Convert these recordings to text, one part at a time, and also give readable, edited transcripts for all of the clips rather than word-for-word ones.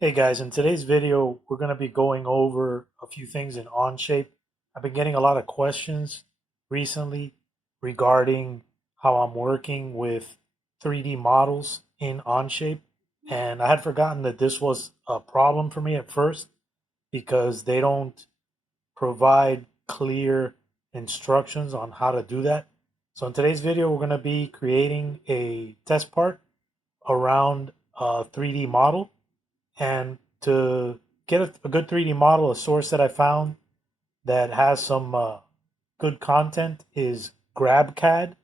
Hey guys, in today's video, we're going to be going over a few things in OnShape. I've been getting a lot of questions recently regarding how I'm working with 3D models in OnShape. And I had forgotten that this was a problem for me at first because they don't provide clear instructions on how to do that. So in today's video, we're going to be creating a test part around a 3D model. And to get a good 3D model, a source that I found that has some good content is GrabCAD.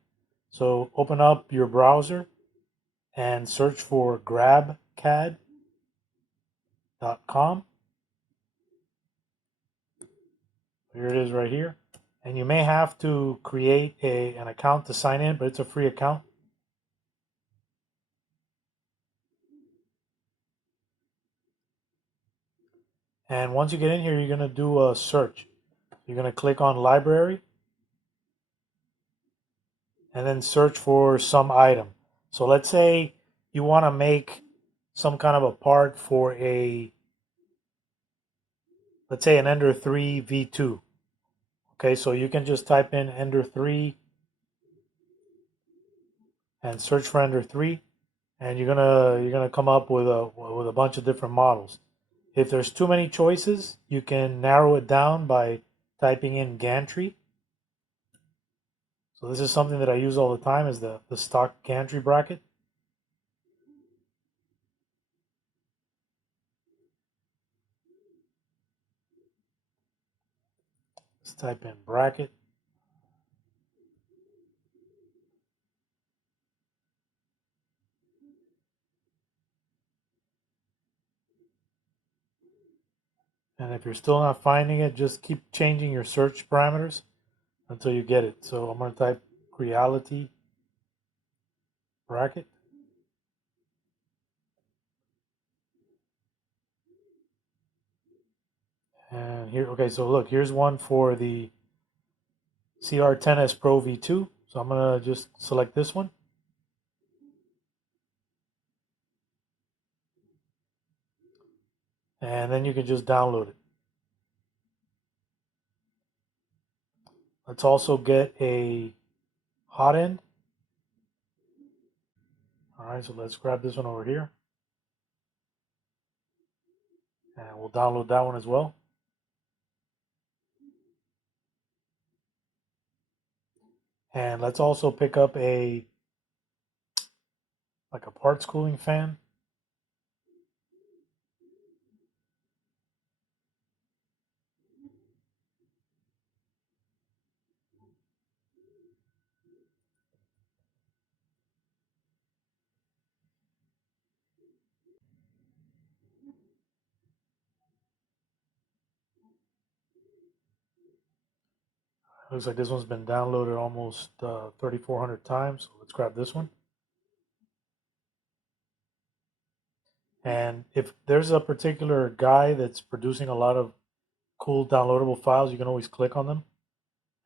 So open up your browser and search for grabcad.com. Here it is right here. And you may have to create an account to sign in, but it's a free account. And once you get in here, you're going to do a search. You're going to click on library and then search for some item. So let's say you want to make some kind of a part for let's say an Ender 3 V2. Okay, so you can just type in Ender 3 and search for Ender 3, and you're gonna come up with a bunch of different models. If there's too many choices, you can narrow it down by typing in gantry. So this is something that I use all the time, is the stock gantry bracket. Let's type in bracket. And if you're still not finding it, just keep changing your search parameters until you get it. So I'm going to type reality bracket. And here, okay, so look, here's one for the CR10S Pro V2. So I'm going to just select this one. And then you can just download it. Let's also get a hot end. All right, so let's grab this one over here. And we'll download that one as well. And let's also pick up like a parts cooling fan. Looks like this one's been downloaded almost 3,400 times. So let's grab this one. And if there's a particular guy that's producing a lot of cool downloadable files, you can always click on them.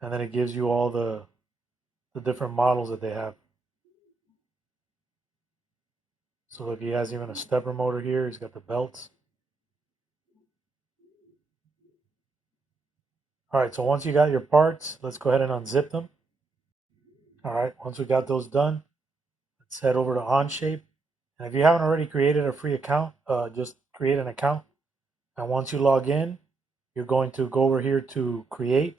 And then it gives you all the different models that they have. So look, he has even a stepper motor here. He's got the belts. All right, so once you got your parts, let's go ahead and unzip them. All right, once we got those done, let's head over to OnShape. And if you haven't already created a free account, just create an account. And once you log in, you're going to go over here to create.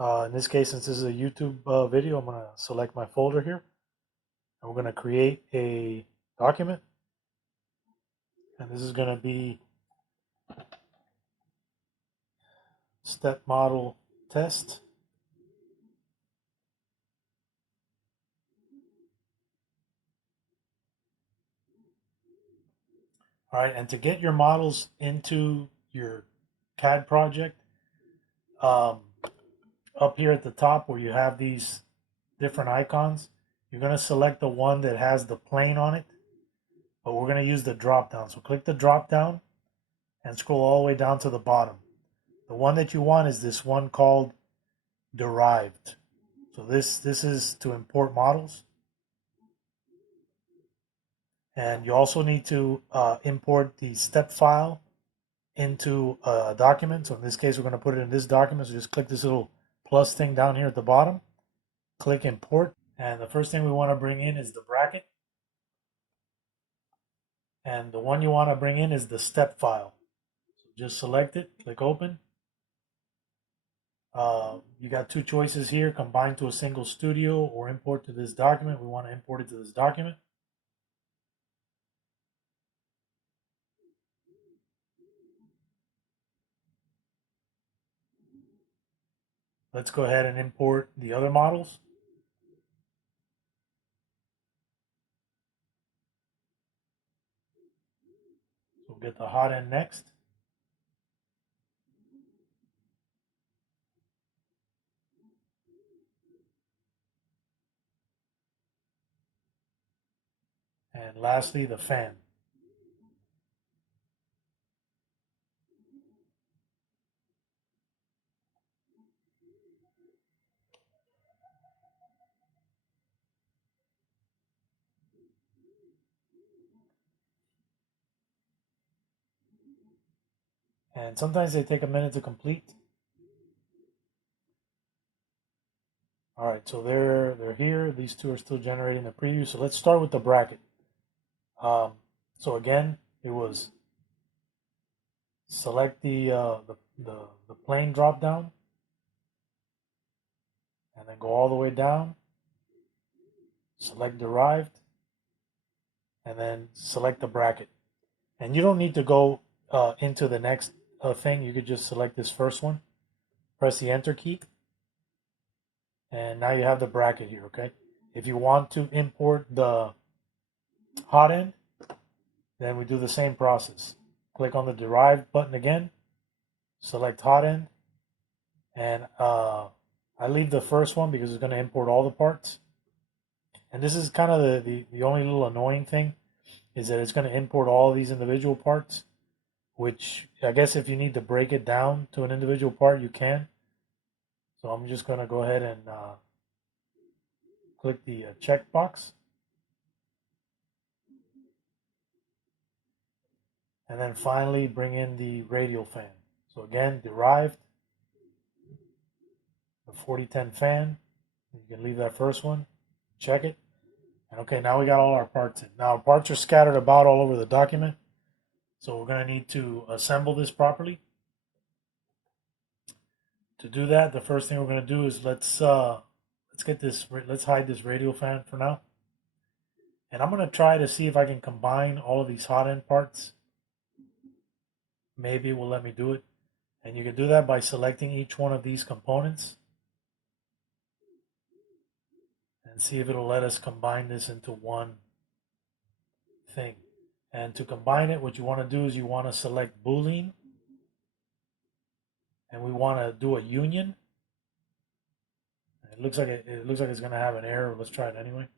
In this case, since this is a YouTube video, I'm going to select my folder here. And we're going to create a document. And this is going to be step model test. All right, and to get your models into your CAD project, um, up here at the top where you have these different icons, you're going to select the one that has the plane on it, but we're going to use the drop down. So click the drop down and scroll all the way down to the bottom. The one that you want is this one called derived. So this is to import models. And you also need to import the step file into a document. So in this case, we're going to put it in this document. So just click this little plus thing down here at the bottom, click import. And the first thing we want to bring in is the bracket. And the one you want to bring in is the step file. So just select it, click open. You got two choices here, combine to a single studio or import to this document. We want to import it to this document. Let's go ahead and import the other models. So we'll get the hot end next. And lastly, the fan. And sometimes they take a minute to complete. All right, so they're here. These two are still generating the preview. So let's start with the bracket. So again, it was select the plane drop down, and then go all the way down. Select derived, and then select the bracket. And you don't need to go into the next thing. You could just select this first one, press the enter key, and now you have the bracket here. Okay. If you want to import the hot end, then we do the same process. Click on the derived button again, select hot end, and I leave the first one because it's going to import all the parts. And this is kind of the only little annoying thing, is that it's going to import all these individual parts, which I guess if you need to break it down to an individual part, you can. So I'm just going to go ahead and click the checkbox. And then finally bring in the radial fan. So again, derived, the 4010 fan. You can leave that first one, check it. And okay, now we got all our parts in. Now our parts are scattered about all over the document. So we're going to need to assemble this properly. To do that, the first thing we're going to do is let's hide this radial fan for now. And I'm going to try to see if I can combine all of these hot end parts. Maybe it will let me do it. And you can do that by selecting each one of these components and see if it'll let us combine this into one thing. And to combine it, what you want to do is you want to select Boolean, and we want to do a union. It looks like it's going to have an error. Let's try it anyway.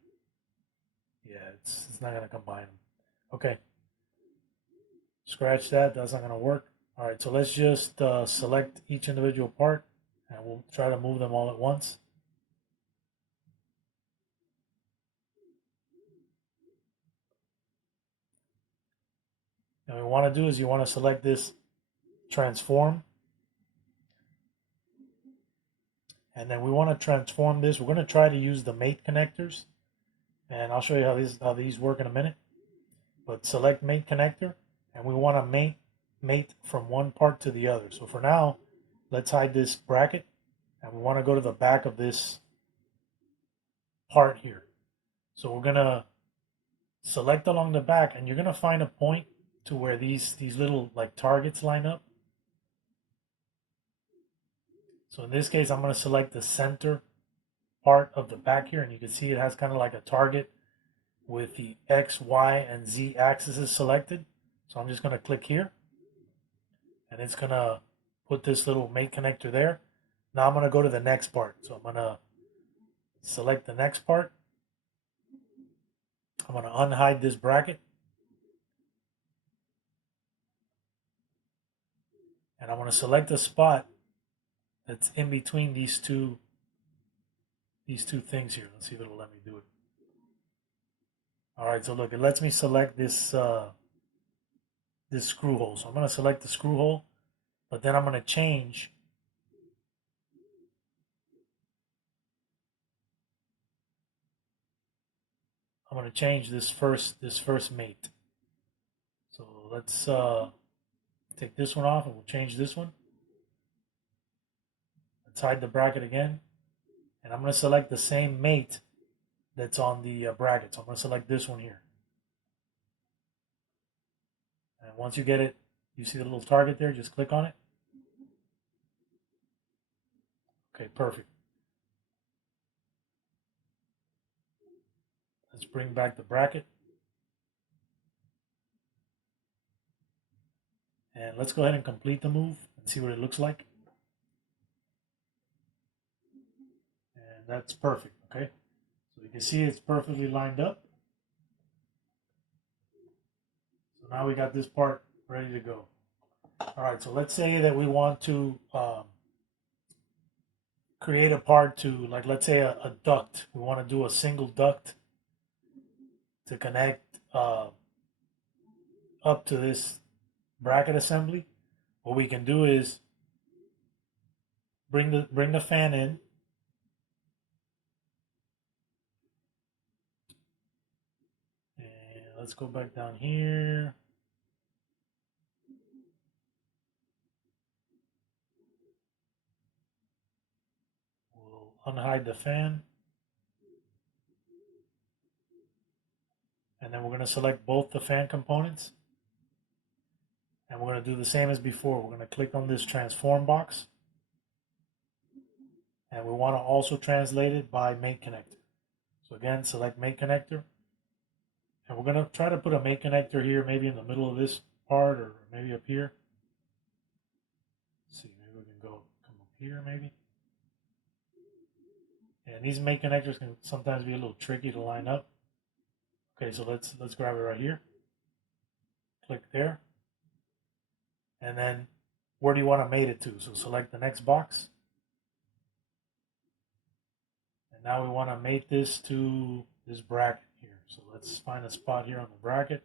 Yeah, it's not going to combine them. Okay, scratch that. That's not going to work. All right, so let's just select each individual part, and we'll try to move them all at once. And what we want to do is you want to select this transform, and then we want to transform this. We're going to try to use the mate connectors, and I'll show you how these work in a minute. But select mate connector, and we want to mate from one part to the other. So for now, let's hide this bracket, and we want to go to the back of this part here. So we're going to select along the back, and you're going to find a point to where these little like targets line up. So in this case, I'm going to select the center part of the back here, and you can see it has kind of like a target with the X, Y, and Z axes selected. So I'm just going to click here, and it's going to put this little mate connector there. Now I'm going to go to the next part. So I'm going to select the next part. I'm going to unhide this bracket, and I'm going to select a spot that's in between these two things here. Let's see if it'll let me do it. All right, so look, it lets me select this screw hole. So I'm going to select the screw hole, but then I'm going to change. I'm going to change this first mate. So let's take this one off and we'll change this one. Let's hide the bracket again. And I'm going to select the same mate that's on the bracket. So I'm going to select this one here. And once you get it, you see the little target there, just click on it. Okay, perfect. Let's bring back the bracket. And let's go ahead and complete the move and see what it looks like. And that's perfect, okay? So you can see it's perfectly lined up. So now we got this part ready to go. All right, so let's say that we want to create a part to, like, let's say a duct. We want to do a single duct to connect up to this bracket assembly. What we can do is bring the fan in. And let's go back down here. We'll unhide the fan. And then we're going to select both the fan components. And we're going to do the same as before. We're going to click on this transform box. And we want to also translate it by mate connector. So again, select mate connector. And we're going to try to put a mate connector here, maybe in the middle of this part or maybe up here. Let's see, maybe we can come up here maybe. And these mate connectors can sometimes be a little tricky to line up. Okay, so let's grab it right here. Click there. And then where do you want to mate it to? So select the next box. And now we want to mate this to this bracket here. So let's find a spot here on the bracket.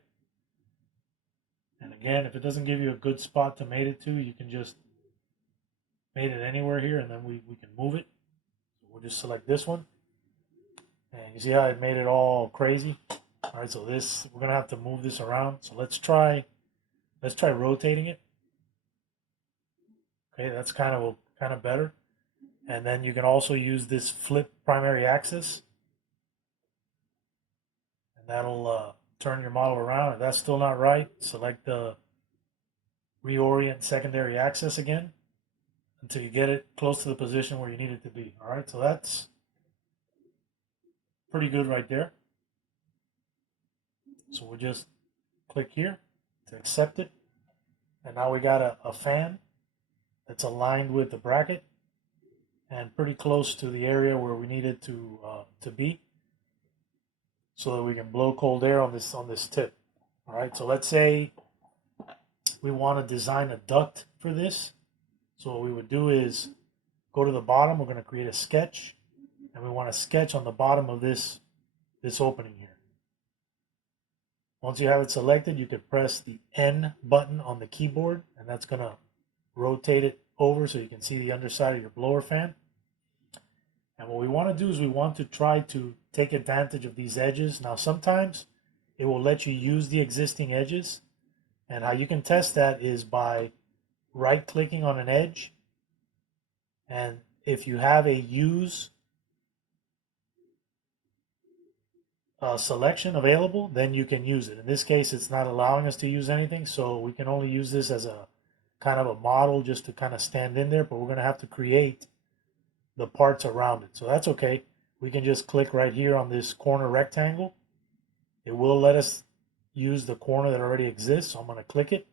And again, if it doesn't give you a good spot to mate it to, you can just mate it anywhere here and then we can move it. So we'll just select this one. And you see how it made it all crazy? All right, so this, we're gonna have to move this around. So let's try rotating it. Okay, that's kind of better. And then you can also use this flip primary axis, and that'll turn your model around. If that's still not right, select the reorient secondary axis again until you get it close to the position where you need it to be. All right, so that's pretty good right there. So we'll just click here to accept it. And now we got a fan that's aligned with the bracket and pretty close to the area where we need it to be, so that we can blow cold air on this tip. All right, so let's say we want to design a duct for this. So what we would do is go to the bottom. We're going to create a sketch, and we want to sketch on the bottom of this opening here. Once you have it selected, you can press the N button on the keyboard, and that's going to rotate it over so you can see the underside of your blower fan. And what we want to do is we want to try to take advantage of these edges. Now, sometimes it will let you use the existing edges. And how you can test that is by right-clicking on an edge. And if you have a use selection available, then you can use it. In this case, it's not allowing us to use anything, so we can only use this as a kind of a model just to kind of stand in there, but we're going to have to create the parts around it. So that's okay. We can just click right here on this corner rectangle. It will let us use the corner that already exists. So I'm going to click it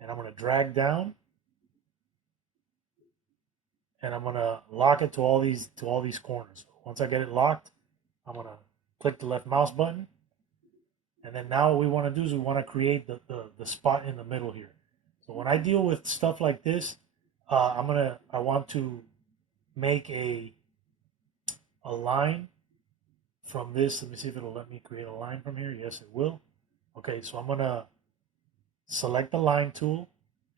and I'm going to drag down and I'm going to lock it to all these corners. Once I get it locked, I'm going to click the left mouse button. And then now what we want to do is we want to create the spot in the middle here. So when I deal with stuff like this, I want to make a line from this. Let me see if it'll let me create a line from here. Yes, it will. Okay, so I'm gonna select the line tool,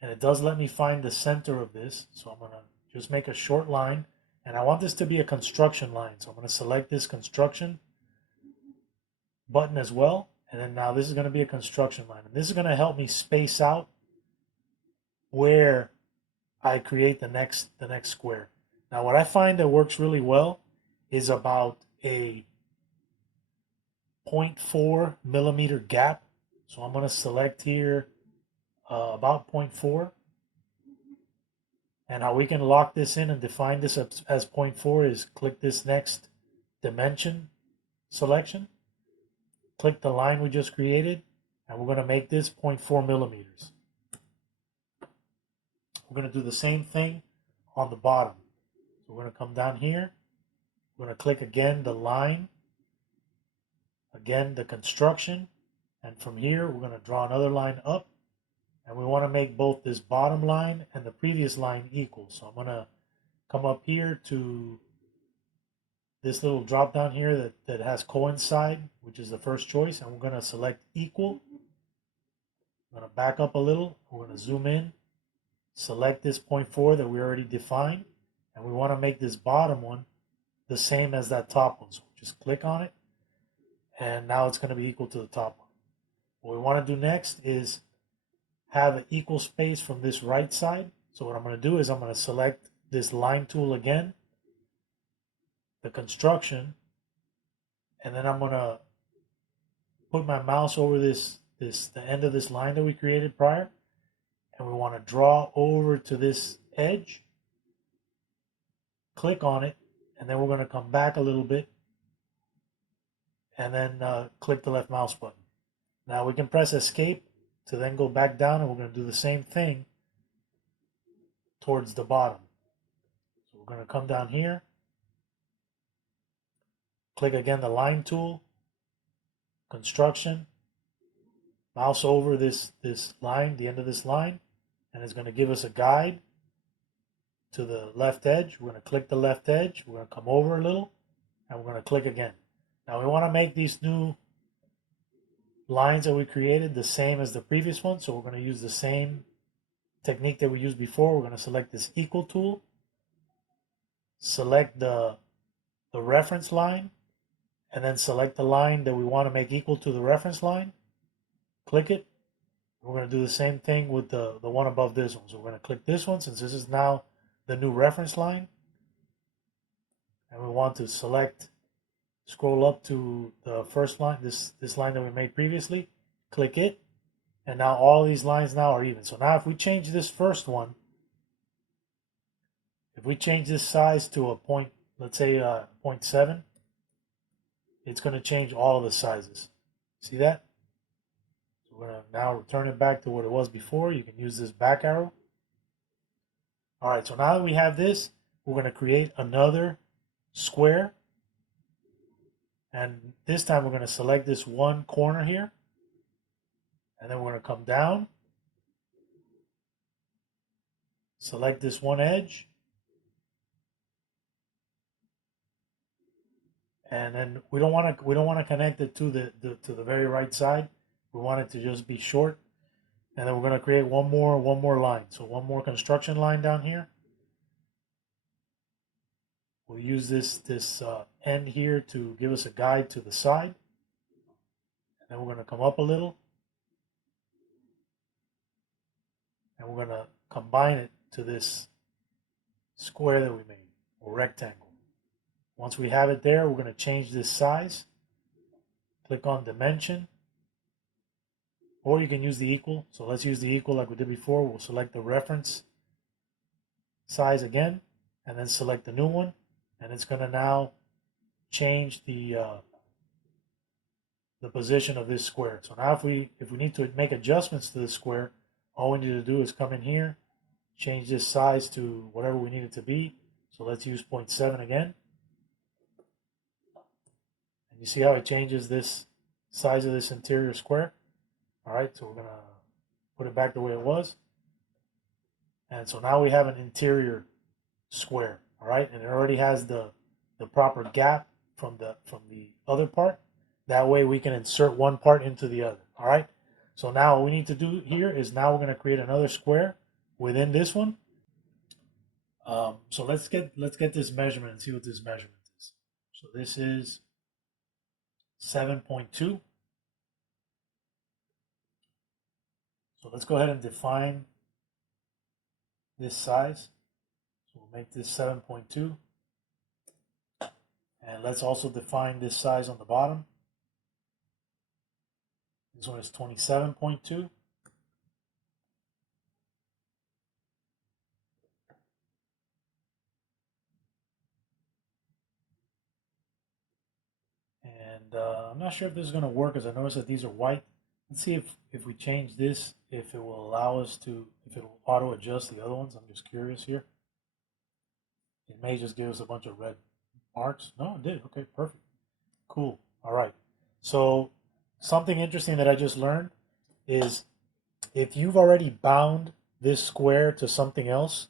and it does let me find the center of this. So I'm gonna just make a short line, and I want this to be a construction line. So I'm gonna select this construction button as well. And then now this is gonna be a construction line. And this is gonna help me space out where I create the next square. Now what I find that works really well is about a 0.4 millimeter gap. So I'm going to select here about 0.4. And how we can lock this in and define this as 0.4 is click this next dimension selection. Click the line we just created, and we're going to make this 0.4 millimeters. We're going to do the same thing on the bottom. So we're going to come down here. We're going to click again the line, again the construction, and from here we're going to draw another line up, and we want to make both this bottom line and the previous line equal. So I'm going to come up here to this little drop down here that has coincide, which is the first choice, and we're going to select equal. I'm going to back up a little. We're going to zoom in, select this 0.4 that we already defined, and we want to make this bottom one the same as that top one. So just click on it, and now it's going to be equal to the top one. What we want to do next is have an equal space from this right side. So what I'm going to do is I'm going to select this line tool again, the construction, and then I'm going to put my mouse over the end of this line that we created prior, and we want to draw over to this edge, click on it, and then we're going to come back a little bit, and then click the left mouse button. Now we can press escape to then go back down, and we're going to do the same thing towards the bottom. So we're going to come down here, click again the line tool, construction, mouse over this line, the end of this line, and it's going to give us a guide to the left edge. We're going to click the left edge, we're going to come over a little, and we're going to click again. Now we want to make these new lines that we created the same as the previous one, so we're going to use the same technique that we used before. We're going to select this equal tool, select the reference line, and then select the line that we want to make equal to the reference line. Click it. We're going to do the same thing with the one above this one. So we're going to click this one since this is now the new reference line. And we want to select, scroll up to the first line, this line that we made previously. Click it. And now all these lines now are even. So now if we change this first one, if we change this size to a point, let's say 0.7, it's going to change all of the sizes. See that? So we're going to now return it back to what it was before. You can use this back arrow. All right, so now that we have this, we're going to create another square. And this time we're going to select this one corner here. And then we're going to come down, select this one edge, and then we don't want to connect it to the very right side. We want it to just be short, and then we're going to create one more line. So one more construction line down here. We'll use this end here to give us a guide to the side, and then we're going to come up a little. And we're going to combine it to this square that we made, or rectangle. Once we have it there, we're going to change this size. Click on dimension, or you can use the equal. So let's use the equal like we did before. We'll select the reference size again, and then select the new one. And it's going to now change the position of this square. So now if we need to make adjustments to the square, all we need to do is come in here, change this size to whatever we need it to be. So let's use 0.7 again. And you see how it changes this size of this interior square? All right, so we're going to put it back the way it was. And so now we have an interior square, all right? And it already has the proper gap from the other part. That way we can insert one part into the other. All right. So now what we need to do here is now we're going to create another square within this one. So let's get this measurement and see what this measurement is. So this is 7.2. So let's go ahead and define this size. So we'll make this 7.2. And let's also define this size on the bottom. This one is 27.2. And I'm not sure if this is going to work, because I noticed that these are white. Let's see if we change this, if it will allow us to, if it will auto adjust the other ones. I'm just curious here. It may just give us a bunch of red marks. No, it did. Okay, perfect. Cool. All right. So something interesting that I just learned is if you've already bound this square to something else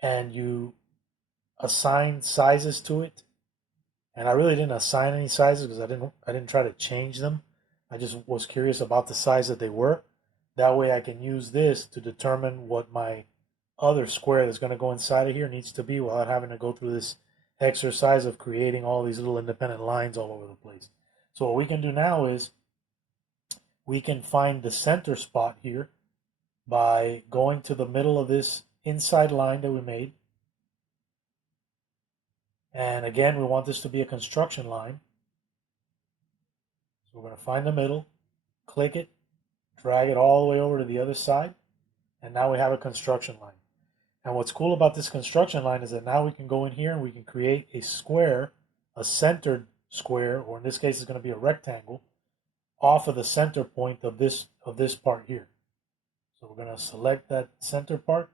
and you assign sizes to it, and I really didn't assign any sizes because I didn't try to change them. I just was curious about the size that they were. That way I can use this to determine what my other square that's going to go inside of here needs to be without having to go through this exercise of creating all these little independent lines all over the place. So what we can do now is we can find the center spot here by going to the middle of this inside line that we made. And again, we want this to be a construction line. So we're going to find the middle, click it, drag it all the way over to the other side, and now we have a construction line. And what's cool about this construction line is that now we can go in here and we can create a square, a centered square, or in this case it's going to be a rectangle, off of the center point of this part here. So we're going to select that center part.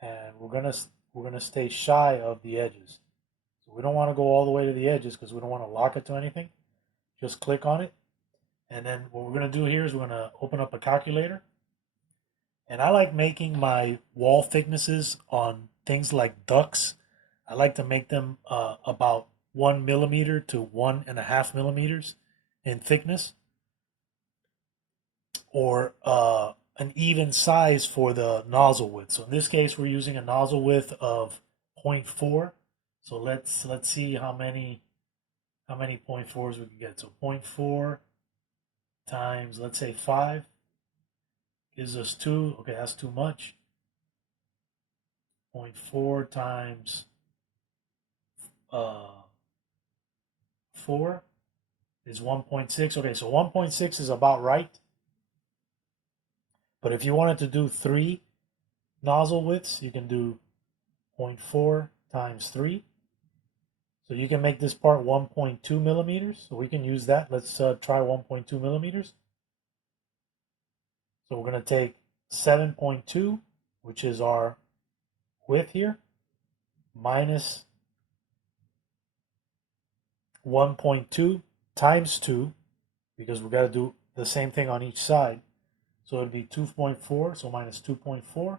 And we're gonna stay shy of the edges. So we don't want to go all the way to the edges because we don't want to lock it to anything. Just click on it. And then what we're going to do here is we're going to open up a calculator. And I like making my wall thicknesses on things like ducts. I like to make them about 1 millimeter to 1.5 millimeters in thickness, or an even size for the nozzle width. So in this case, we're using a nozzle width of 0.4. So let's see how many 0.4s we can get. So 0.4 times, let's say 5 gives us 2. Okay, that's too much. 0.4 times 4 is 1.6. Okay, so 1.6 is about right. But if you wanted to do 3 nozzle widths, you can do 0.4 times 3. So you can make this part 1.2 millimeters. So we can use that. Let's try 1.2 millimeters. So we're going to take 7.2, which is our width here, minus 1.2 times 2, because we've got to do the same thing on each side. So it'd be 2.4, so minus 2.4.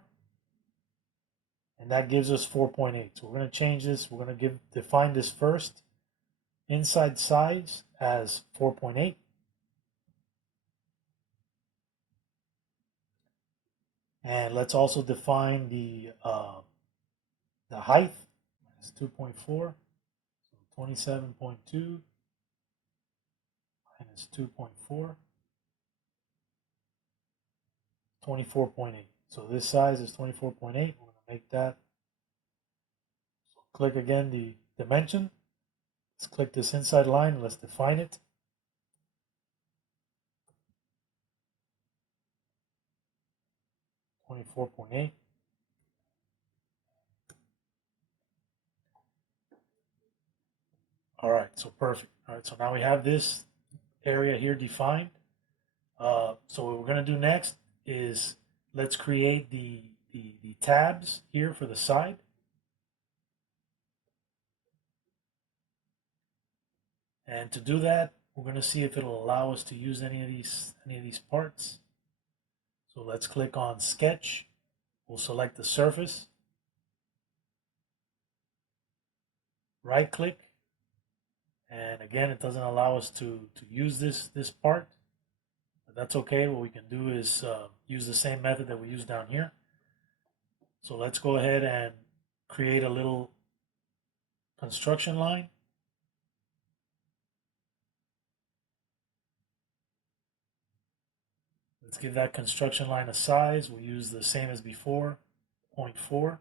And that gives us 4.8. So we're going to change this. We're going to define this first inside size as 4.8. And let's also define the height as 2.4. So 27.2 minus 2.4. 24.8. So this size is 24.8. We're going to make that. So click again the dimension. Let's click this inside line and let's define it. $24.8. All right, so perfect. All right, so now we have this area here defined. So what we're going to do next is let's create the tabs here for the side. And to do that, we're going to see if it'll allow us to use any of these parts. So let's click on Sketch, We'll select the surface, right click, and again, it doesn't allow us to use this part, but that's okay. What we can do is use the same method that we use down here. So let's go ahead and create a little construction line. Let's give that construction line a size. We'll use the same as before, 0.4.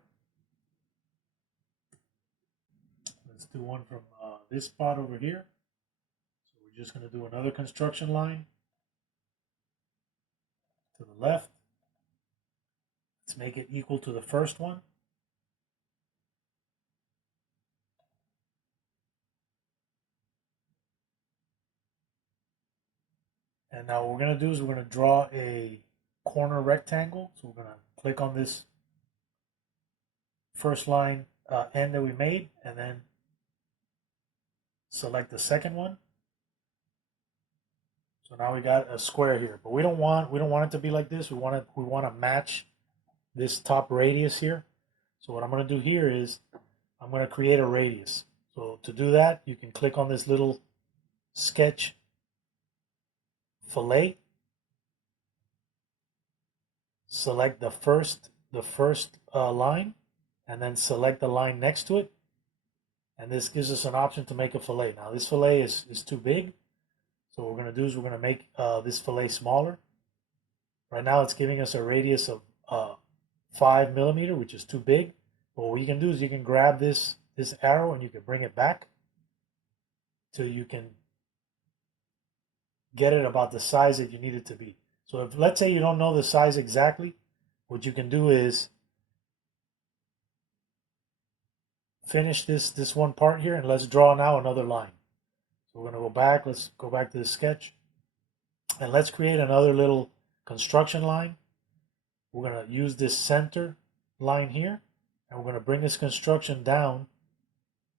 Let's do one from this spot over here. So we're just going to do another construction line to the left. Let's make it equal to the first one. And now what we're going to do is we're going to draw a corner rectangle. So we're going to click on this first line end that we made, and then select the second one. So now we got a square here, but we don't want it to be like this. We want to match this top radius here. So what I'm going to do here is I'm going to create a radius. So to do that, you can click on this little sketch fillet, select the first line, and then select the line next to it, and this gives us an option to make a fillet. Now this fillet is too big, so what we're going to do is we're going to make this fillet smaller. Right now it's giving us a radius of 5 millimeter, which is too big. But what you can do is you can grab this arrow and you can bring it back till you can get it about the size that you need it to be. So if, let's say, you don't know the size exactly, what you can do is finish this one part here, and let's draw now another line. So we're going to go back. Let's go back to the sketch, and let's create another little construction line. We're going to use this center line here, and we're going to bring this construction down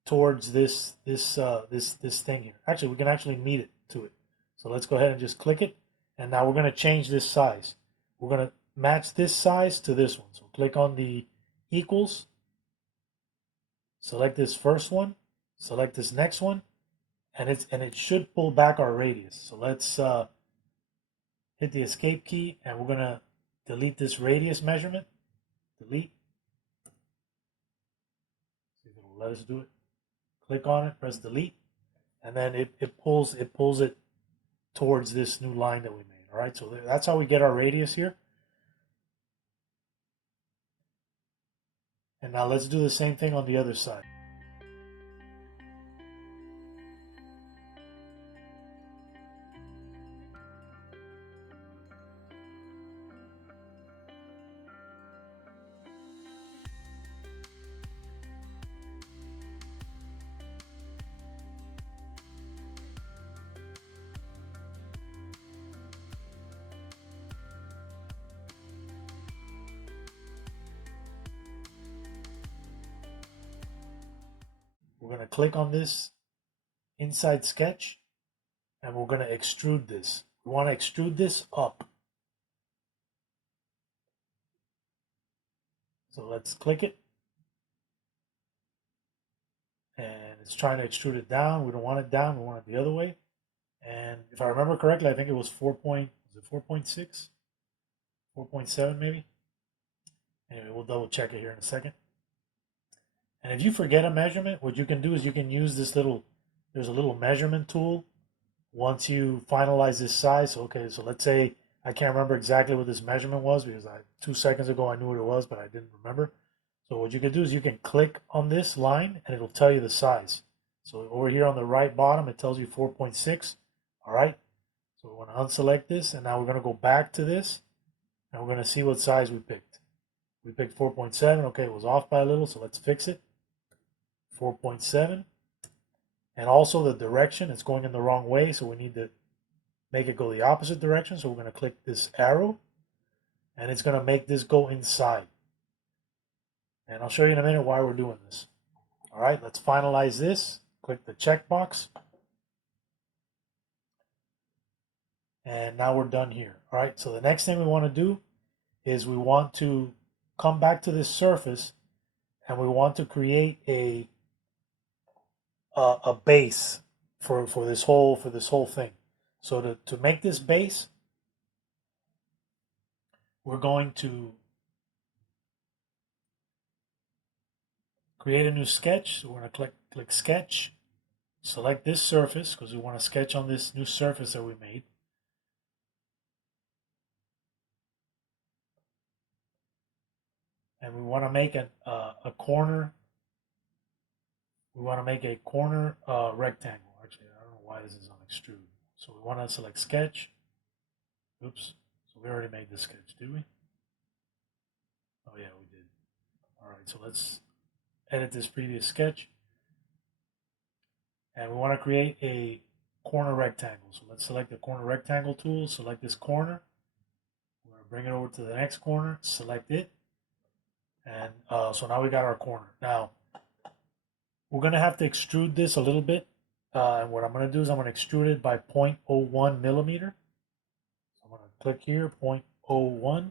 towards this thing here. Actually, we can actually meet it to it. So let's go ahead and just click it, and now we're going to change this size. We're going to match this size to this one. So click on the equals, select this first one, select this next one, and it should pull back our radius. So let's hit the escape key, and we're going to delete this radius measurement. Delete. See if it'll let us do it. Click on it, press delete, and then it pulls it towards this new line that we made. All right, so that's how we get our radius here. And now let's do the same thing on the other side. We're going to click on this inside sketch, and we're going to extrude this. We want to extrude this up. So let's click it. And it's trying to extrude it down. We don't want it down. We want it the other way. And if I remember correctly, I think it was 4.6? 4.7 maybe? Anyway, we'll double check it here in a second. And if you forget a measurement, what you can do is you can use this there's a little measurement tool once you finalize this size. So, okay, so let's say I can't remember exactly what this measurement was because 2 seconds ago I knew what it was, but I didn't remember. So what you can do is you can click on this line and it'll tell you the size. So over here on the right bottom, it tells you 4.6. All right. So we're going to unselect this, and now we're going to go back to this, and we're going to see what size we picked. We picked 4.7. Okay, it was off by a little, so let's fix it. 4.7. And also the direction, it's going in the wrong way, so we need to make it go the opposite direction. So we're going to click this arrow, and it's going to make this go inside. And I'll show you in a minute why we're doing this. All right, let's finalize this. Click the checkbox. And now we're done here. All right, so the next thing we want to do is we want to come back to this surface and we want to create a base for this whole thing. So to make this base, we're going to create a new sketch. So we're going to click sketch, select this surface because we want to sketch on this new surface that we made. And we want to make a corner. We want to make a corner rectangle. Actually, I don't know why this is on extrude. So we want to select sketch. Oops. So we already made this sketch, did we? Oh yeah, we did. All right, so let's edit this previous sketch. And we want to create a corner rectangle. So let's select the corner rectangle tool, select this corner. We're going to bring it over to the next corner, select it. And so now we got our corner. Now, we're going to have to extrude this a little bit. And what I'm going to do is I'm going to extrude it by 0.01 millimeter. So I'm going to click here, 0.01,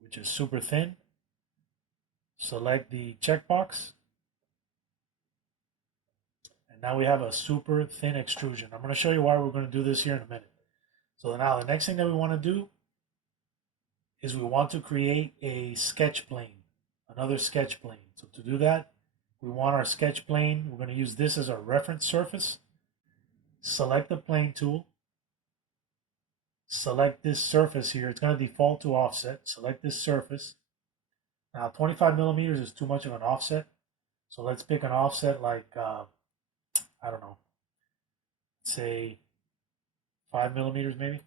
which is super thin. Select the checkbox. And now we have a super thin extrusion. I'm going to show you why we're going to do this here in a minute. So now the next thing that we want to do is we want to create a sketch plane, another sketch plane. So to do that, we want our sketch plane. We're going to use this as our reference surface. Select the plane tool. Select this surface here. It's going to default to offset. Select this surface. Now 25 millimeters is too much of an offset. So let's pick an offset like, I don't know, say 5 millimeters maybe.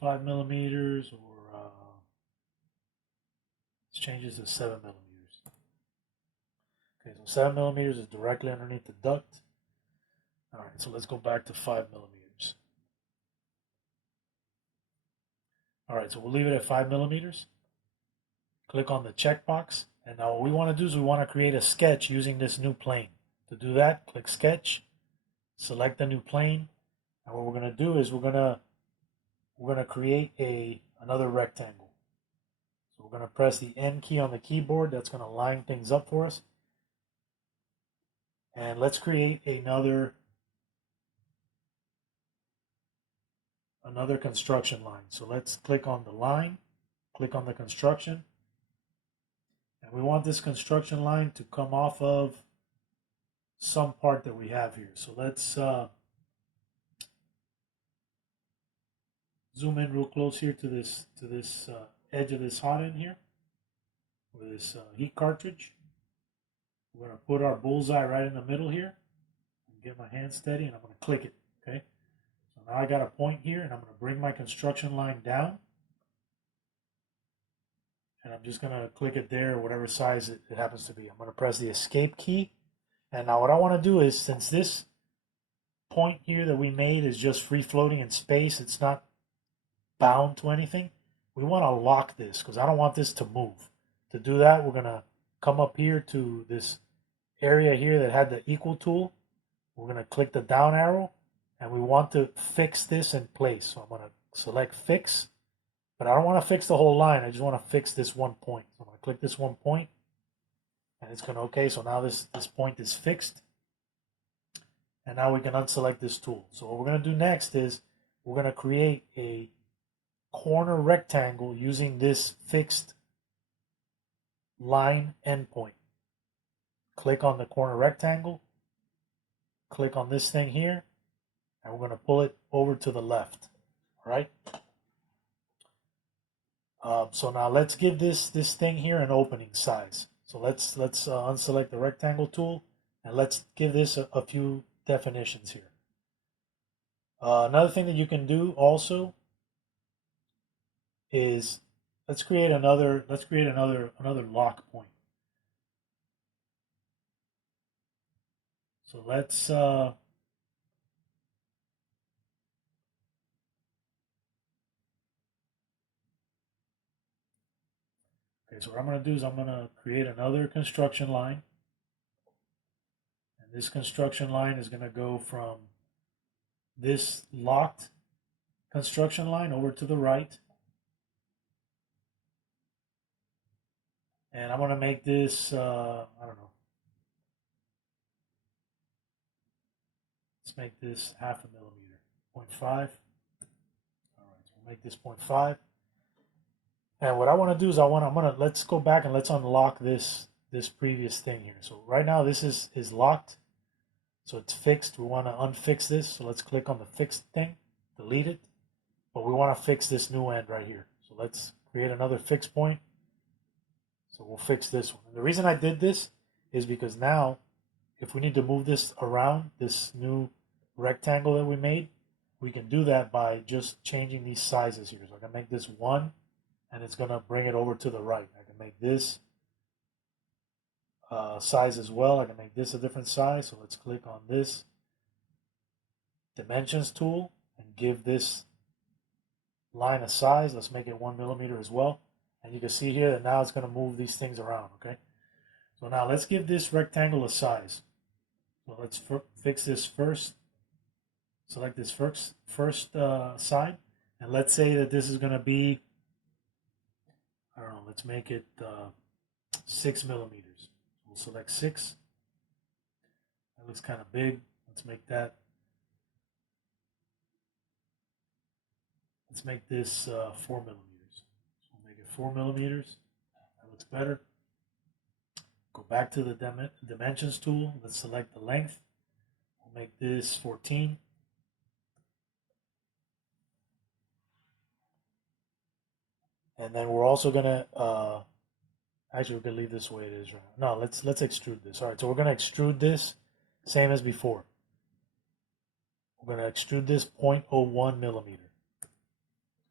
Five millimeters, or let's change this to 7 millimeters. Okay, so 7 millimeters is directly underneath the duct. All right, so let's go back to 5 millimeters. All right, so we'll leave it at 5 millimeters. Click on the checkbox. And now what we want to do is we want to create a sketch using this new plane. To do that, click sketch, select the new plane. And what we're going to do is we're going to create another rectangle. So we're going to press the N key on the keyboard. That's going to line things up for us. And let's create another construction line. So let's click on the line, click on the construction. And we want this construction line to come off of some part that we have here. So let's zoom in real close here to this edge of this hot end here with this heat cartridge. We're going to put our bullseye right in the middle here and get my hand steady, and I'm going to click it. Okay, so now I got a point here, and I'm going to bring my construction line down, and I'm just going to click it there, whatever size it happens to be. I'm going to press the escape key, and now what I want to do is, since this point here that we made is just free floating in space, it's not bound to anything, we want to lock this because I don't want this to move. To do that, we're going to come up here to this area here that had the equal tool. We're going to click the down arrow, and we want to fix this in place. So I'm going to select fix, but I don't want to fix the whole line. I just want to fix this one point. So I'm going to click this one point, and it's going to, okay, so now this point is fixed. And now we can unselect this tool. So what we're going to do next is we're going to create a corner rectangle using this fixed line endpoint. Click on the corner rectangle, click on this thing here, and we're going to pull it over to the left. All right. So now let's give this thing here an opening size. So let's unselect the rectangle tool, and let's give this a few definitions here. Another thing that you can do also is let's create another lock point. So let's okay, so what I'm going to do is I'm going to create another construction line, and this construction line is going to go from this locked construction line over to the right. And I'm going to make this, I don't know, let's make this 0.5 millimeter, 0.5. All right, so we'll make this 0.5. And what I want to do is let's go back and let's unlock this previous thing here. So right now this is locked. So it's fixed. We want to unfix this. So let's click on the fixed thing, delete it. But we want to fix this new end right here. So let's create another fix point. So we'll fix this one. And the reason I did this is because now if we need to move this around, this new rectangle that we made, we can do that by just changing these sizes here. So I can make this 1, and it's going to bring it over to the right. I can make this size as well. I can make this a different size. So let's click on this dimensions tool and give this line a size. Let's make it 1 millimeter as well. And you can see here that now it's going to move these things around. Okay. So now let's give this rectangle a size. So let's fix this first. Select this first side. And let's say that this is going to be, I don't know, let's make it 6 millimeters. We'll select 6. That looks kind of big. Let's make that. Let's make this 4 millimeters. So we'll make it 4 millimeters. That looks better. Go back to the dimensions tool. Let's select the length. We'll make this 14. And then we're also gonna actually we're gonna leave this the way it is right now. No, let's extrude this. All right, so we're gonna extrude this same as before. We're gonna extrude this 0.01 millimeter.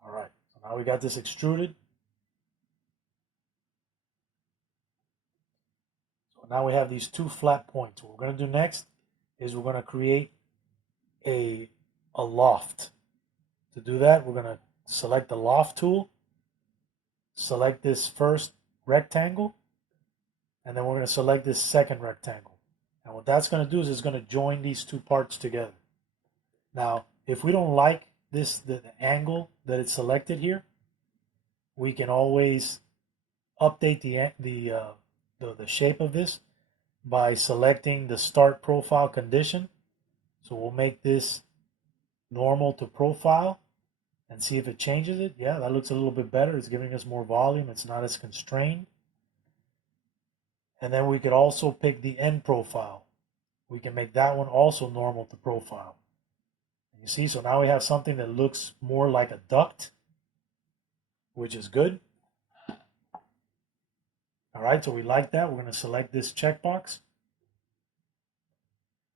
All right, so now we got this extruded. So now we have these 2 flat points. What we're gonna do next is we're gonna create a loft. To do that, we're gonna select the loft tool. Select this first rectangle, and then we're going to select this second rectangle. And what that's going to do is it's going to join these 2 parts together. Now, if we don't like the angle that it's selected here, we can always update the shape of this by selecting the start profile condition. So we'll make this normal to profile and see if it changes it. Yeah, that looks a little bit better. It's giving us more volume. It's not as constrained. And then we could also pick the end profile. We can make that one also normal to profile. You see, so now we have something that looks more like a duct, which is good. All right, so we like that. We're going to select this checkbox.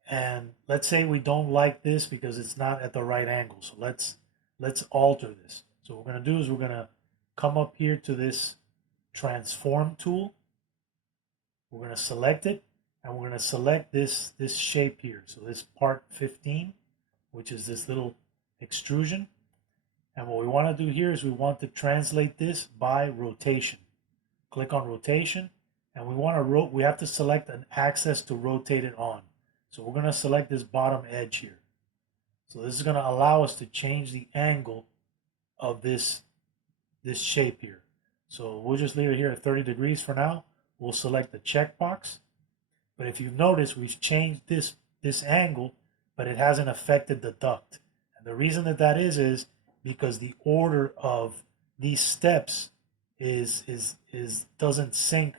And let's say we don't like this because it's not at the right angle. So let's alter this. So what we're going to do is we're going to come up here to this transform tool. We're going to select it, and we're going to select this shape here. So this part 15, which is this little extrusion. And what we want to do here is we want to translate this by rotation. Click on rotation, and we have to select an axis to rotate it on. So we're going to select this bottom edge here. So this is going to allow us to change the angle of this shape here. So we'll just leave it here at 30 degrees for now. We'll select the checkbox. But if you've noticed, we've changed this angle, but it hasn't affected the duct. And the reason that is because the order of these steps doesn't sync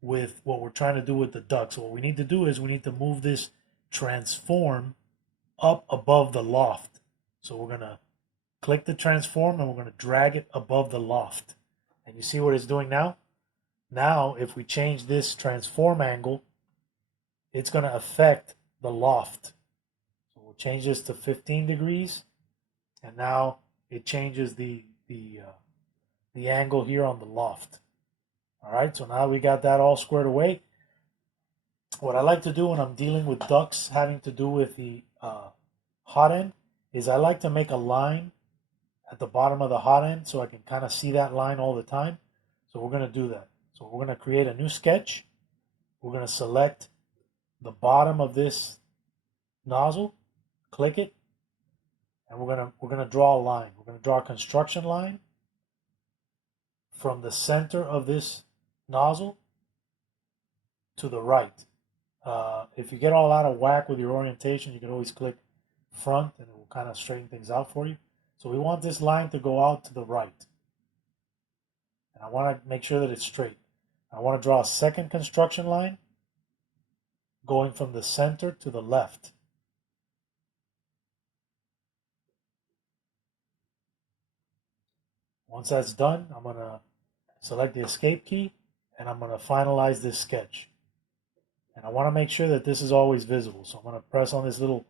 with what we're trying to do with the duct. So what we need to do is we need to move this transform up above the loft. So we're going to click the transform and we're going to drag it above the loft. And you see what it's doing now? Now, if we change this transform angle, it's going to affect the loft. So we'll change this to 15 degrees. And now it changes the angle here on the loft. All right, so now we got that all squared away. What I like to do when I'm dealing with ducts having to do with the hot end is I like to make a line at the bottom of the hot end so I can kind of see that line all the time. So we're going to do that. So we're going to create a new sketch. We're going to select the bottom of this nozzle, click it, and we're gonna draw a line. We're gonna draw a construction line from the center of this nozzle to the right. If you get all out of whack with your orientation, you can always click front and it will kind of straighten things out for you. So we want this line to go out to the right. And I want to make sure that it's straight. I want to draw a second construction line going from the center to the left. Once that's done, I'm going to select the escape key and I'm going to finalize this sketch. And I want to make sure that this is always visible. So I'm going to press on this little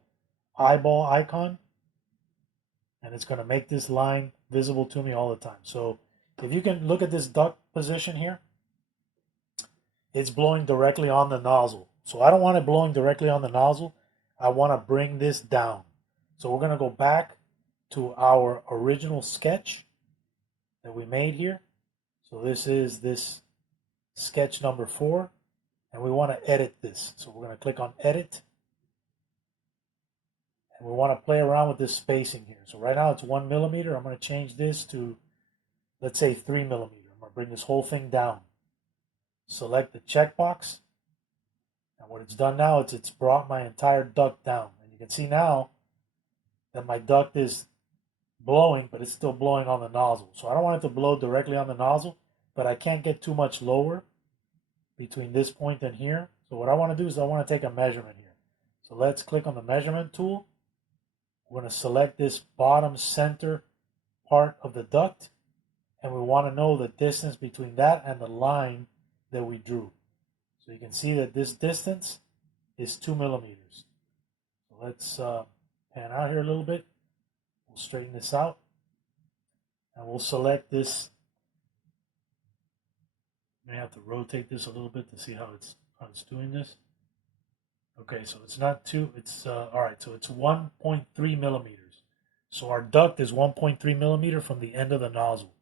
eyeball icon and it's going to make this line visible to me all the time. So if you can look at this duct position here, it's blowing directly on the nozzle. So I don't want it blowing directly on the nozzle. I want to bring this down. So we're going to go back to our original sketch that we made here. So this is this sketch number 4, and we want to edit this. So we're going to click on edit, and we want to play around with this spacing here. So right now it's 1 millimeter. I'm going to change this to, let's say, 3 millimeter. I'm going to bring this whole thing down. Select the checkbox, and what it's done now is it's brought my entire duct down. And you can see now that my duct is blowing, but it's still blowing on the nozzle. So I don't want it to blow directly on the nozzle, but I can't get too much lower between this point and here. So what I want to do is I want to take a measurement here. So let's click on the measurement tool. We're going to select this bottom center part of the duct, and we want to know the distance between that and the line that we drew. So you can see that this distance is 2 millimeters. So let's pan out here a little bit. We'll straighten this out, and we'll select this. May have to rotate this a little bit to see how it's doing this. Okay, so it's not 2. It's all right. So it's 1.3 millimeters. So our duct is 1.3 millimeter from the end of the nozzle.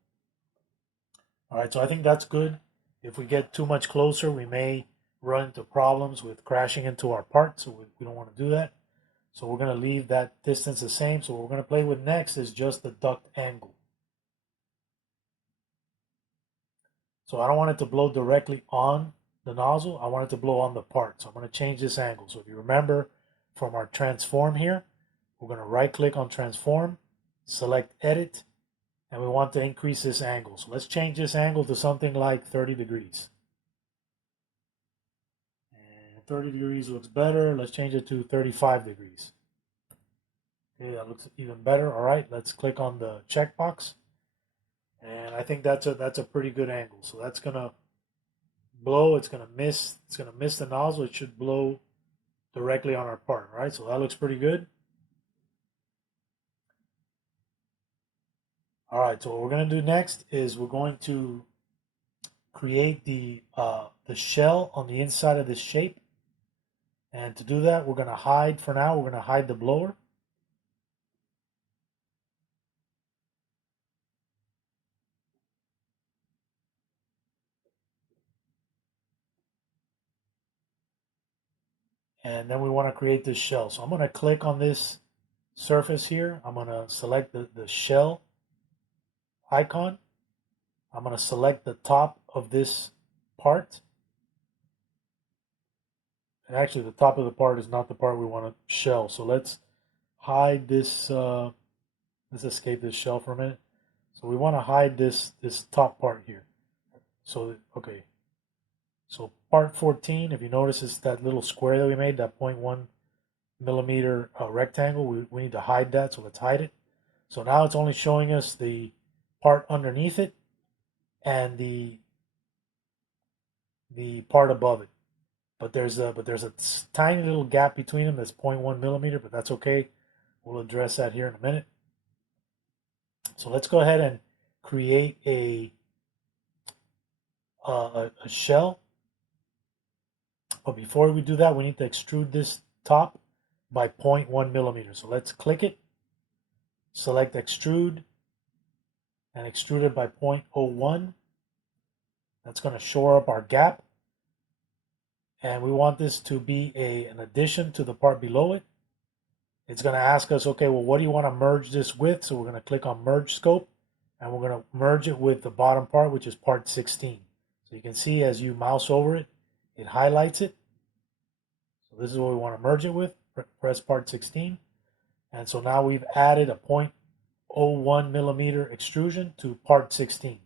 All right, so I think that's good. If we get too much closer, we may run into problems with crashing into our part, so we don't want to do that. So we're going to leave that distance the same. So what we're going to play with next is just the duct angle. So I don't want it to blow directly on the nozzle. I want it to blow on the part. So I'm going to change this angle. So if you remember from our transform here, we're going to right click on transform, select edit, and we want to increase this angle. So let's change this angle to something like 30 degrees. And 30 degrees looks better. Let's change it to 35 degrees. Okay, that looks even better. All right, let's click on the checkbox. And I think that's a pretty good angle. So that's gonna blow. It's gonna miss the nozzle. It should blow directly on our part. All right, so that looks pretty good. All right, so what we're going to do next is we're going to create the shell on the inside of this shape. And to do that, we're going to hide, for now, we're going to hide the blower. And then we want to create this shell. So I'm going to click on this surface here. I'm going to select the shell icon. I'm going to select the top of this part. And actually the top of the part is not the part we want to shell. So let's hide this, let's escape this shell for a minute. So we want to hide this top part here. So, okay. So part 14, if you notice, is that little square that we made, that 0.1 millimeter rectangle. We need to hide that, so let's hide it. So now it's only showing us the part underneath it and the part above it. But there's a tiny little gap between them that's 0.1 millimeter, but that's okay. We'll address that here in a minute. So let's go ahead and create a shell. But before we do that, we need to extrude this top by 0.1 millimeter. So let's click it, select extrude, and extrude it by 0.01. That's going to shore up our gap. And we want this to be an addition to the part below it. it's going to ask us, okay, well, what do you want to merge this with? So we're going to click on merge scope, and we're going to merge it with the bottom part, which is part 16. So you can see as you mouse over it, it highlights it. So this is what we want to merge it with. Press part 16. And so now we've added a 0.01 millimeter extrusion to part 16.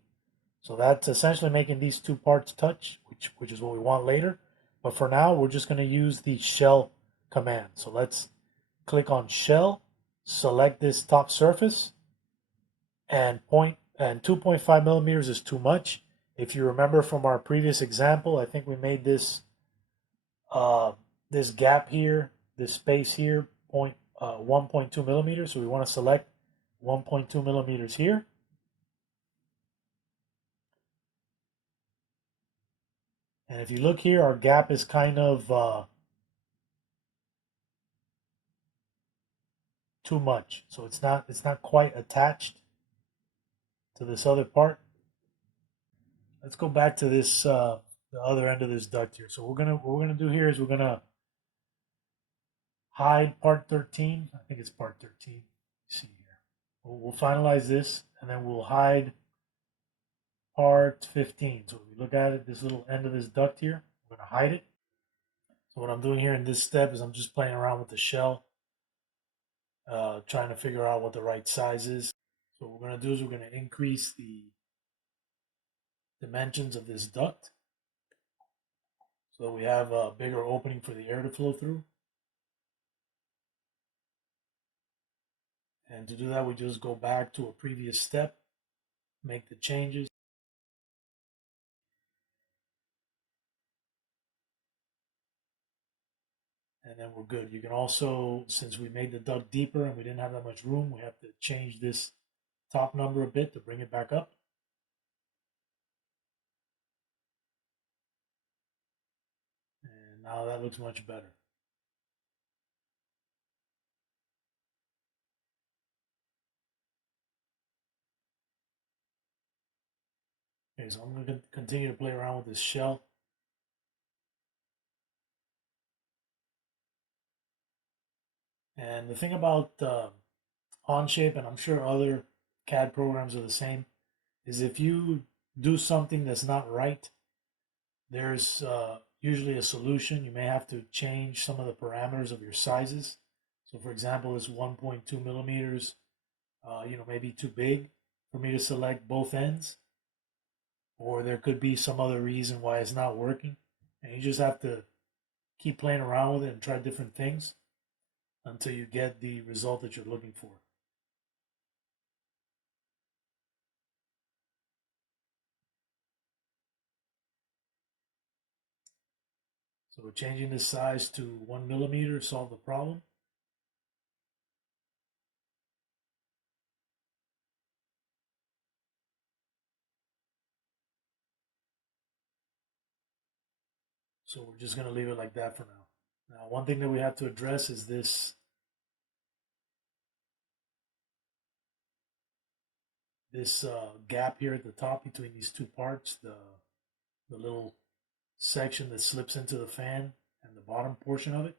So that's essentially making these two parts touch, which is what we want later. But for now, we're just going to use the shell command. So let's click on shell, select this top surface, and 2.5 millimeters is too much. If you remember from our previous example, I think we made this this gap here, this space here, 1.2 millimeters. So we want to select 1.2 millimeters here. And if you look here, our gap is kind of too much. So it's not quite attached to this other part. Let's go back to this the other end of this duct here. So what we're gonna do here is we're gonna hide part 13. I think it's part 13. Let's see here. We'll finalize this, and then we'll hide part 15. So if you look at it, this little end of this duct here, we're gonna hide it. So what I'm doing here in this step is I'm just playing around with the shell, trying to figure out what the right size is. So what we're gonna do is we're gonna increase the dimensions of this duct so that we have a bigger opening for the air to flow through. And to do that, we just go back to a previous step, make the changes. And then we're good. You can also, since we made the duct deeper and we didn't have that much room, we have to change this top number a bit to bring it back up. And now that looks much better. Okay, so I'm going to continue to play around with this shell. And the thing about OnShape, and I'm sure other CAD programs are the same, is if you do something that's not right, there's usually a solution. You may have to change some of the parameters of your sizes. So for example, this 1.2 millimeters, maybe too big for me to select both ends, or there could be some other reason why it's not working. And you just have to keep playing around with it and try different things until you get the result that you're looking for. So changing the size to 1 millimeter solved the problem. So we're just going to leave it like that for now. Now, one thing that we have to address is this gap here at the top between these two parts, the little section that slips into the fan and the bottom portion of it.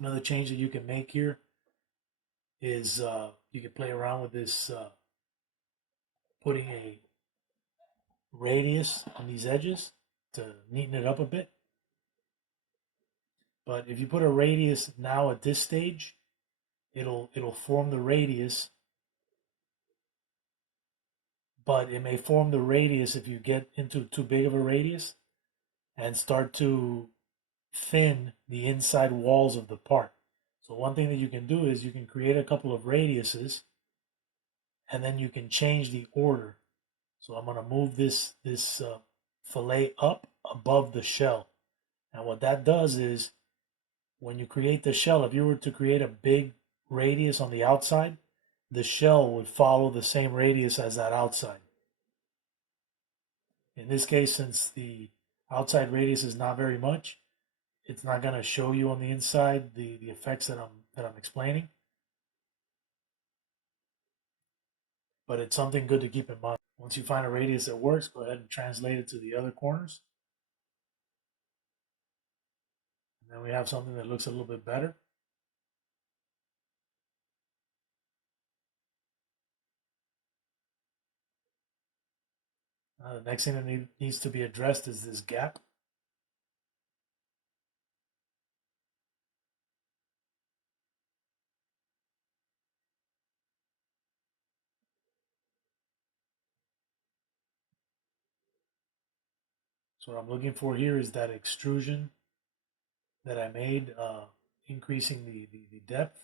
Another change that you can make here is you can play around with this, putting a radius on these edges to neaten it up a bit. But if you put a radius now at this stage, it'll form the radius, but it may form the radius if you get into too big of a radius and start to thin the inside walls of the part. So one thing that you can do is you can create a couple of radiuses, and then you can change the order. So I'm going to move this fillet up above the shell. And what that does is when you create the shell, if you were to create a big radius on the outside, the shell would follow the same radius as that outside. In this case, since the outside radius is not very much, it's not going to show you on the inside the effects that I'm explaining. But it's something good to keep in mind. Once you find a radius that works, go ahead and translate it to the other corners. And then we have something that looks a little bit better. The next thing that needs to be addressed is this gap. So what I'm looking for here is that extrusion that I made, increasing the depth.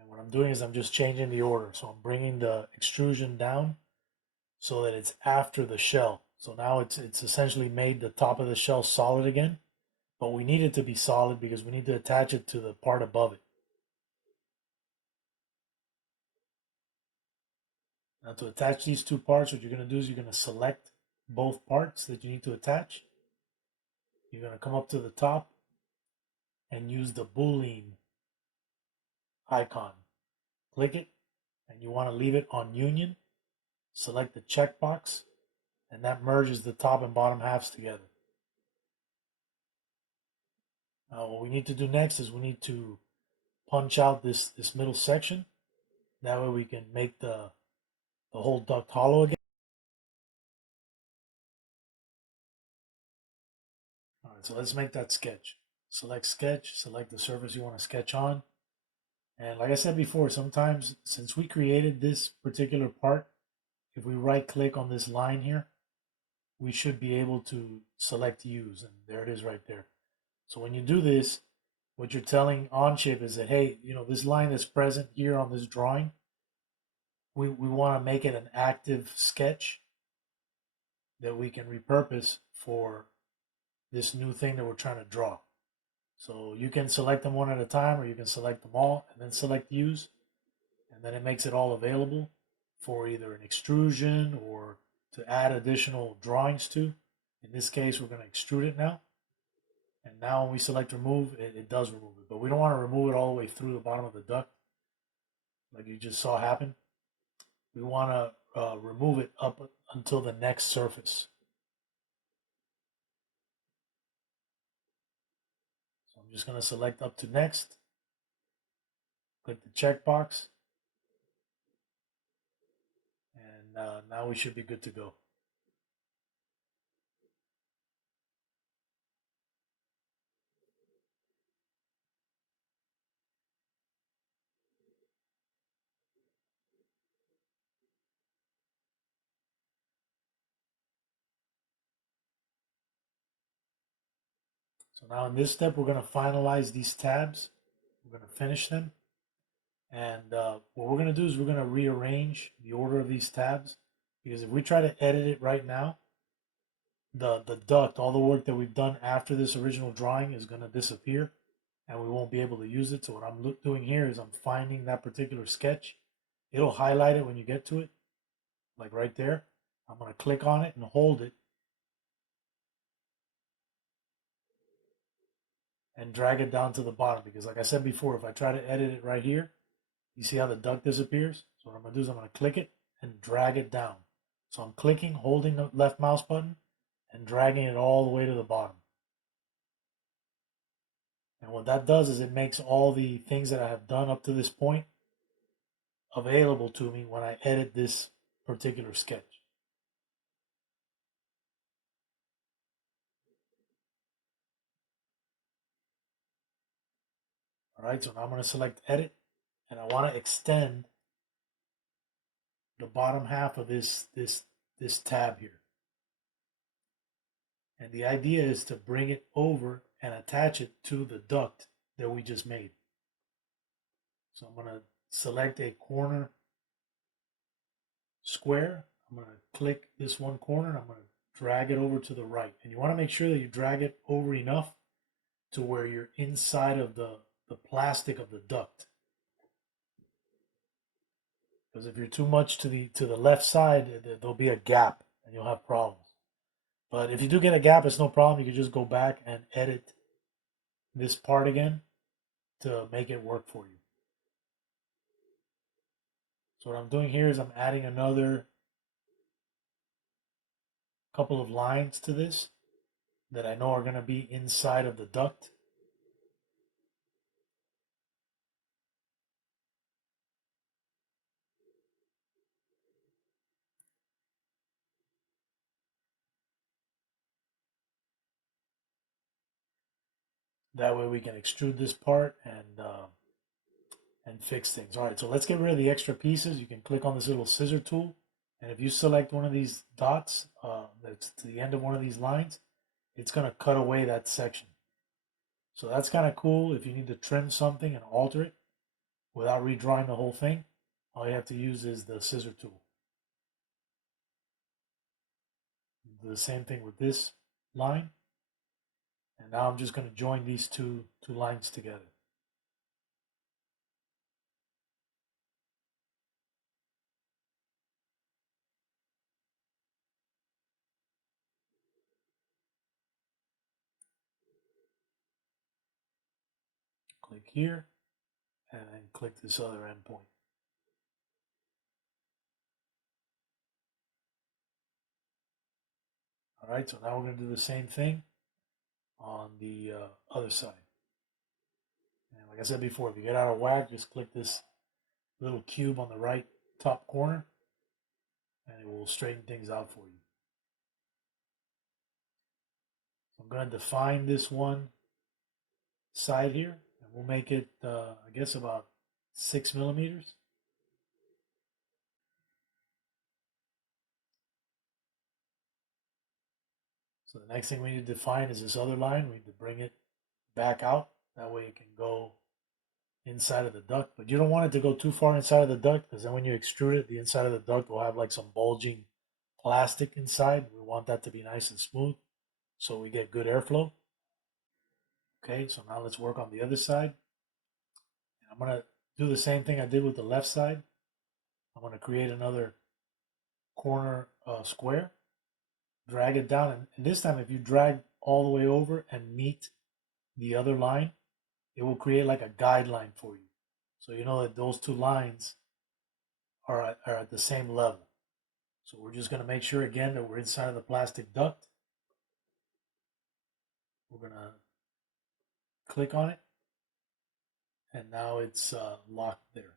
And what I'm doing is I'm just changing the order. So I'm bringing the extrusion down so that it's after the shell. So now it's essentially made the top of the shell solid again, but we need it to be solid because we need to attach it to the part above it. Now to attach these two parts, what you're going to do is you're going to select both parts that you need to attach. You're going to come up to the top and use the Boolean icon. Click it, and you want to leave it on union. Select the checkbox, and that merges the top and bottom halves together. Now what we need to do next is we need to punch out this middle section. That way we can make the whole duct hollow again. All right, so let's make that sketch. Select sketch, select the surface you want to sketch on. And like I said before, sometimes since we created this particular part, if we right click on this line here, we should be able to select use, and there it is right there. So when you do this, what you're telling OnShape is that, hey, this line that's present here on this drawing, we want to make it an active sketch that we can repurpose for this new thing that we're trying to draw. So you can select them one at a time, or you can select them all and then select use, and then it makes it all available for either an extrusion or to add additional drawings to. In this case, we're going to extrude it now. And now when we select remove, it does remove it. But we don't want to remove it all the way through the bottom of the duct like you just saw happen. We want to remove it up until the next surface. So I'm just going to select up to next. Click the checkbox. And now we should be good to go. So now in this step, we're going to finalize these tabs. We're going to finish them. And what we're going to do is we're going to rearrange the order of these tabs, because if we try to edit it right now, the duct, all the work that we've done after this original drawing is going to disappear and we won't be able to use it. So what I'm doing here is I'm finding that particular sketch. It'll highlight it when you get to it, like right there. I'm going to click on it and hold it and drag it down to the bottom, because like I said before, if I try to edit it right here, you see how the duct disappears? So what I'm going to do is I'm going to click it and drag it down. So I'm clicking, holding the left mouse button and dragging it all the way to the bottom. And what that does is it makes all the things that I have done up to this point available to me when I edit this particular sketch. All right, so now I'm going to select edit, and I want to extend the bottom half of this tab here. And the idea is to bring it over and attach it to the duct that we just made. So I'm going to select a corner square. I'm going to click this one corner and I'm going to drag it over to the right. And you want to make sure that you drag it over enough to where you're inside of the plastic of the duct. Because if you're too much to the left side, there'll be a gap and you'll have problems. But if you do get a gap, it's no problem. You can just go back and edit this part again to make it work for you. So what I'm doing here is I'm adding another couple of lines to this. that I know are going to be inside of the duct. That way we can extrude this part and fix things. All right, so let's get rid of the extra pieces. You can click on this little scissor tool, and if you select one of these dots that's to the end of one of these lines, it's going to cut away that section. So that's kind of cool if you need to trim something and alter it without redrawing the whole thing. All you have to use is the scissor tool. Do the same thing with this line. And now I'm just going to join these two lines together. Click here, and then click this other endpoint. All right, so now we're going to do the same thing on the other side. And like I said before, if you get out of whack, just click this little cube on the right top corner, and it will straighten things out for you. I'm going to define this one side here, and we'll make it, I guess, about 6 millimeters. So the next thing we need to define is this other line. We need to bring it back out. That way it can go inside of the duct. But you don't want it to go too far inside of the duct, because then when you extrude it, the inside of the duct will have like some bulging plastic inside. We want that to be nice and smooth so we get good airflow. Okay, so now let's work on the other side. And I'm going to do the same thing I did with the left side. I'm going to create another corner square, drag it down, and this time if you drag all the way over and meet the other line, it will create like a guideline for you. So you know that those two lines are at the same level. So we're just going to make sure again that we're inside of the plastic duct. We're going to click on it, and now it's locked there.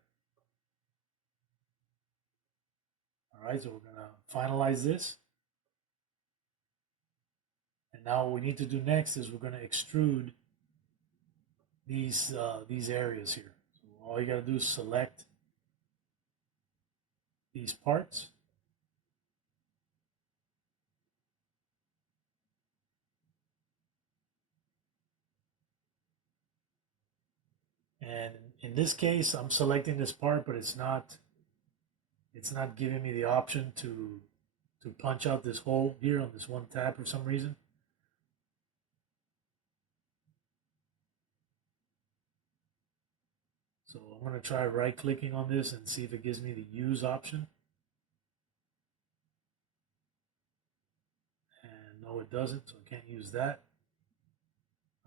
All right, so we're going to finalize this. And now what we need to do next is we're going to extrude these areas here. So all you got to do is select these parts. And in this case, I'm selecting this part, but it's not giving me the option to punch out this hole here on this one tab for some reason. So I'm going to try right clicking on this and see if it gives me the use option. And no, it doesn't, so I can't use that.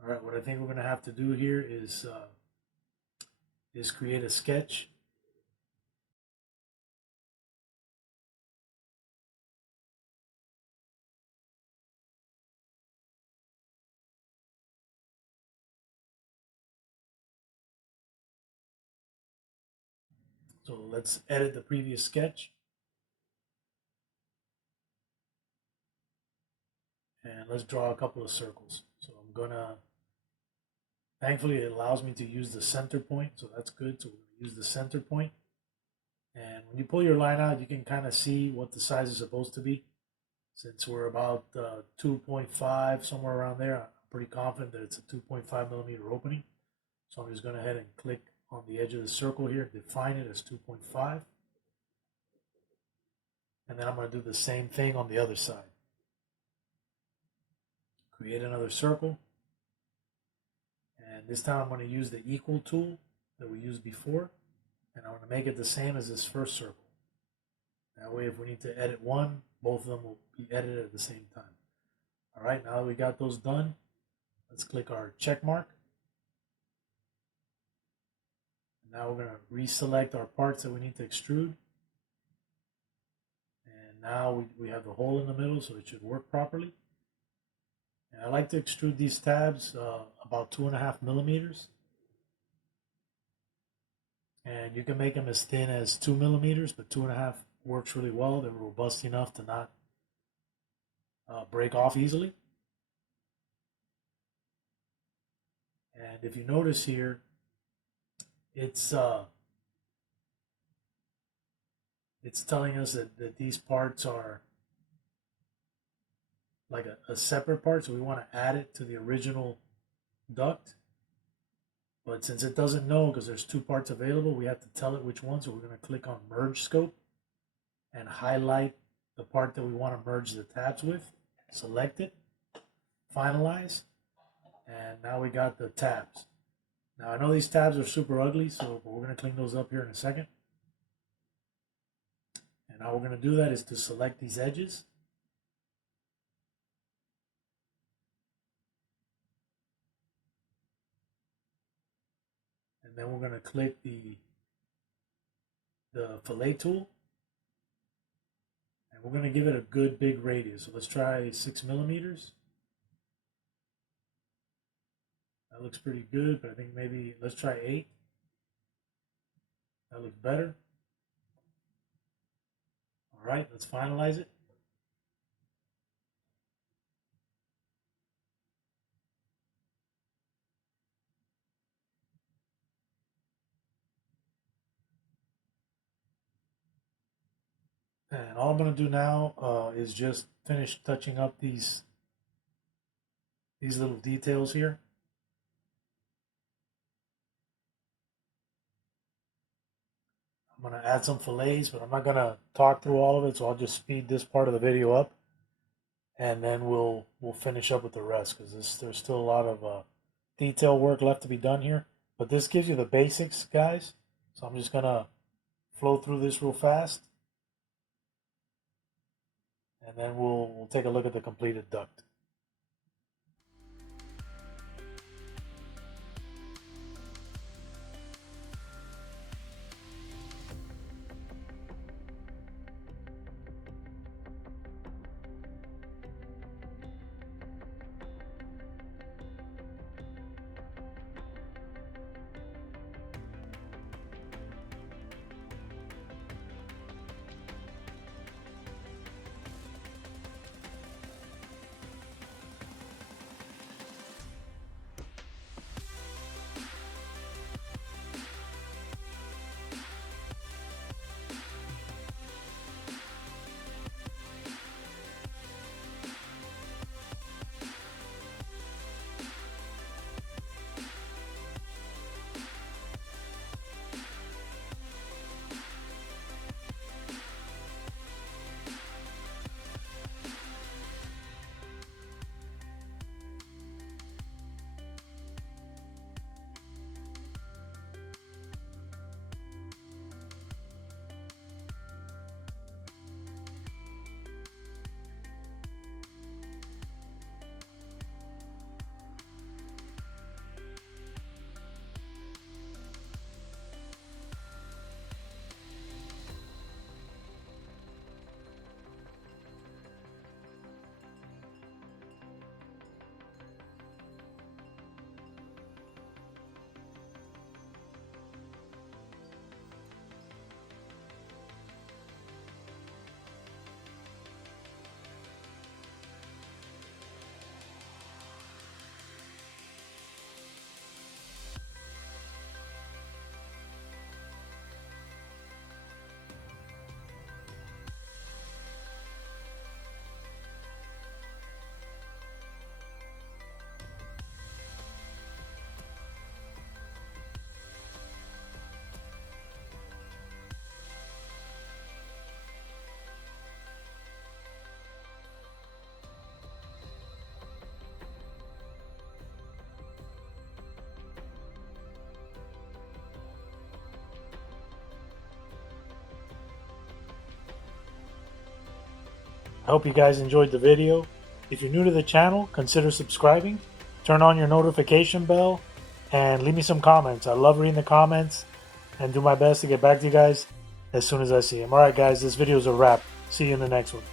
All right, what I think we're going to have to do here is create a sketch. So let's edit the previous sketch. And let's draw a couple of circles. So I'm gonna, thankfully it allows me to use the center point, so that's good. So we're gonna use the center point. And when you pull your line out, you can kind of see what the size is supposed to be. Since we're about 2.5, somewhere around there, I'm pretty confident that it's a 2.5 millimeter opening. So I'm just going to go ahead and click on the edge of the circle here, define it as 2.5. And then I'm going to do the same thing on the other side. Create another circle. And this time I'm going to use the equal tool that we used before. And I'm going to make it the same as this first circle. That way if we need to edit one, both of them will be edited at the same time. All right, now that we got those done, let's click our check mark. And now we're going to reselect our parts that we need to extrude. And now we have the hole in the middle, so it should work properly. And I like to extrude these tabs about 2.5 millimeters. And you can make them as thin as 2 millimeters, but 2.5 works really well. They're robust enough to not break off easily. And if you notice here, it's telling us that these parts are like a separate part, so we want to add it to the original duct. But since it doesn't know, because there's 2 parts available, we have to tell it which one. So we're going to click on Merge Scope and highlight the part that we want to merge the tabs with. Select it, finalize, and now we got the tabs. Now I know these tabs are super ugly, but we're going to clean those up here in a second. And how we're going to do that is to select these edges. And then we're going to click the fillet tool. And we're going to give it a good big radius. So let's try 6 millimeters. That looks pretty good, but I think maybe let's try 8. That looks better. All right, let's finalize it. And all I'm going to do now is just finish touching up these little details here. I'm going to add some fillets, but I'm not going to talk through all of it, so I'll just speed this part of the video up, and then we'll finish up with the rest, because there's still a lot of detail work left to be done here. But this gives you the basics, guys. So I'm just going to flow through this real fast, and then we'll take a look at the completed duct. I hope you guys enjoyed the video. If you're new to the channel, consider subscribing, turn on your notification bell, and leave me some comments. I love reading the comments and do my best to get back to you guys as soon as I see them. Alright guys, this video is a wrap. See you in the next one.